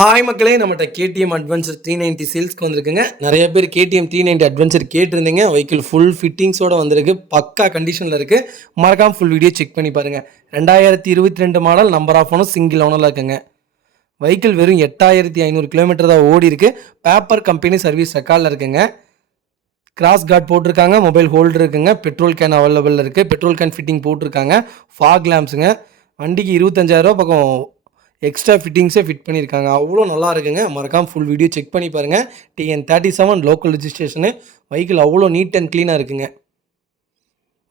Hi மக்களே, நம்மகிட்ட KTM adventure 390 சேல்ஸ்க்கு வந்திருக்குங்க. நிறைய பேர் கேடிஎம் 390 அட்வென்ச்சர் கேட்டிருந்தீங்க. வெஹிக்கிள் ஃபுல் ஃபிட்டிங்ஸோடு வந்திருக்கு. பக்கா கண்டிஷனில் இருக்குது. மறக்காமல் ஃபுல் வீடியோ செக் பண்ணி பாருங்கள். 2022 model, number of owner, single ஓனரில் இருக்குங்க. வெஹிக்கிள் வெறும் 8500 கிலோமீட்டர் தான் ஓடி இருக்குது. பேப்பர் கம்பெனி சர்வீஸ் ரெக்கார்டில் இருக்குங்க. கிராஸ் கார்ட் போட்டிருக்காங்க. மொபைல் ஹோல்டர் இருக்குங்க. பெட்ரோல் கேன் அவைலபிள் இருக்குது. பெட்ரோல் கேன் ஃபிட்டிங் போட்டிருக்காங்க. ஃபாக் லேம்ப்ஸுங்க. வண்டிக்கு 25,000 பக்கம் எக்ஸ்ட்ரா ஃபிட்டிங்ஸே ஃபிட் பண்ணியிருக்காங்க. அவ்வளோ நல்லா இருக்குங்க. மறக்காமல் ஃபுல் வீடியோ செக் பண்ணி பாருங்கள். TN37 local registration. வெஹிக்கிள் அவ்வளோ நீட் அண்ட் க்ளீனாக இருக்குங்க.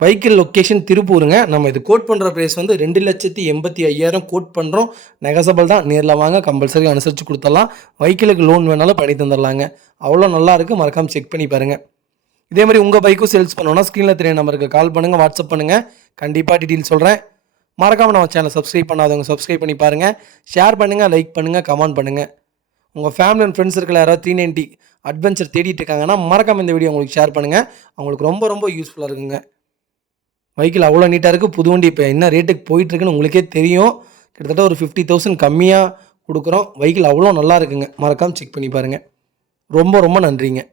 வெஹிக்கிள் லொக்கேஷன் திருப்பூருங்க. நம்ம இது கோட் பண்ணுற ப்ரைஸ் வந்து 2,85,000 கோட் பண்ணுறோம். நெகசபிள் தான். நேரில் வாங்க, கம்பல்சரி அனுசரித்து கொடுத்துடலாம். வெஹிக்கிளுக்கு லோன் வேணாலும் பண்ணி தந்துடலாங்க. அவ்வளோ நல்லா இருக்குது. மறக்காமல் செக் பண்ணி பாருங்கள். இதே மாதிரி உங்கள் பைக்கும் சேல்ஸ் பண்ணோன்னா ஸ்க்ரீனில் தெரிய நம்பருக்கு கால் பண்ணுங்கள், வாட்ஸ்அப் பண்ணுங்கள். கண்டிப்பாக டீட்டெயில் சொல்கிறேன். மறக்காமல் நம்ம சேனலை சப்ஸ்கிரைப் பண்ணாதவங்க சப்ஸ்கிரைப் பண்ணி பாருங்கள். ஷேர் பண்ணுங்கள், லைக் பண்ணுங்கள், கமெண்ட் பண்ணுங்கள். உங்கள் ஃபேமிலி அண்ட் ஃப்ரெண்ட்ஸ் இருக்கிற யாராவது 390 அட்வென்ச்சர் தேடிட்டு இருக்காங்கன்னா மறக்காமல் இந்த வீடியோ உங்களுக்கு ஷேர் பண்ணுங்கள். அவங்களுக்கு ரொம்ப ரொம்ப யூஸ்ஃபுல்லாக இருக்குங்க. வெஹிக்கிள் அவ்வளோ நீட்டாக இருக்குது. புது வண்டி இப்போ என்ன ரேட்டுக்கு போயிட்டுருக்குன்னு உங்களுக்கே தெரியும். கிட்டத்தட்ட ஒரு 50,000 கம்மியாக கொடுக்குறோம். வெஹிக்கிள் அவ்வளோ நல்லா இருக்குங்க. மறக்காமல் செக் பண்ணி பாருங்கள். ரொம்ப ரொம்ப நன்றிங்க.